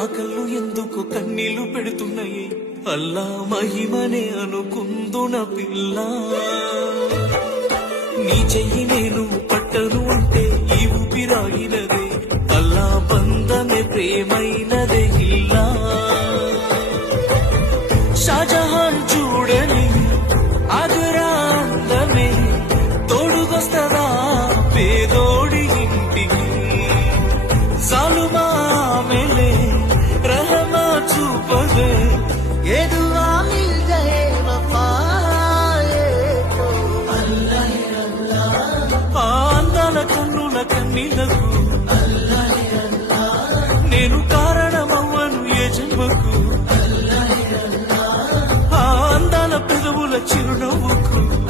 నా కళ్ళు ఎందుకు కన్నీళ్ళు పెడుతున్నాయి? అల్లా మహిమనే అనుకుందున పిల్ల. నీ చెయ్యి నేను పట్టను అంటే ఈ ఊపిరాగినదే అల్లా బంధమే ప్రేమైనదే ఇల్లా. షాజహాన్ చూడని ఆగ్రా అందమే పేదోడి ఇంటికి? జాలుమామెలే కన్నుల కన్నీలకు నేను కారణమవ్వను ఏ జన్మకు. అందాల పెదవుల చిరునవ్వుకు.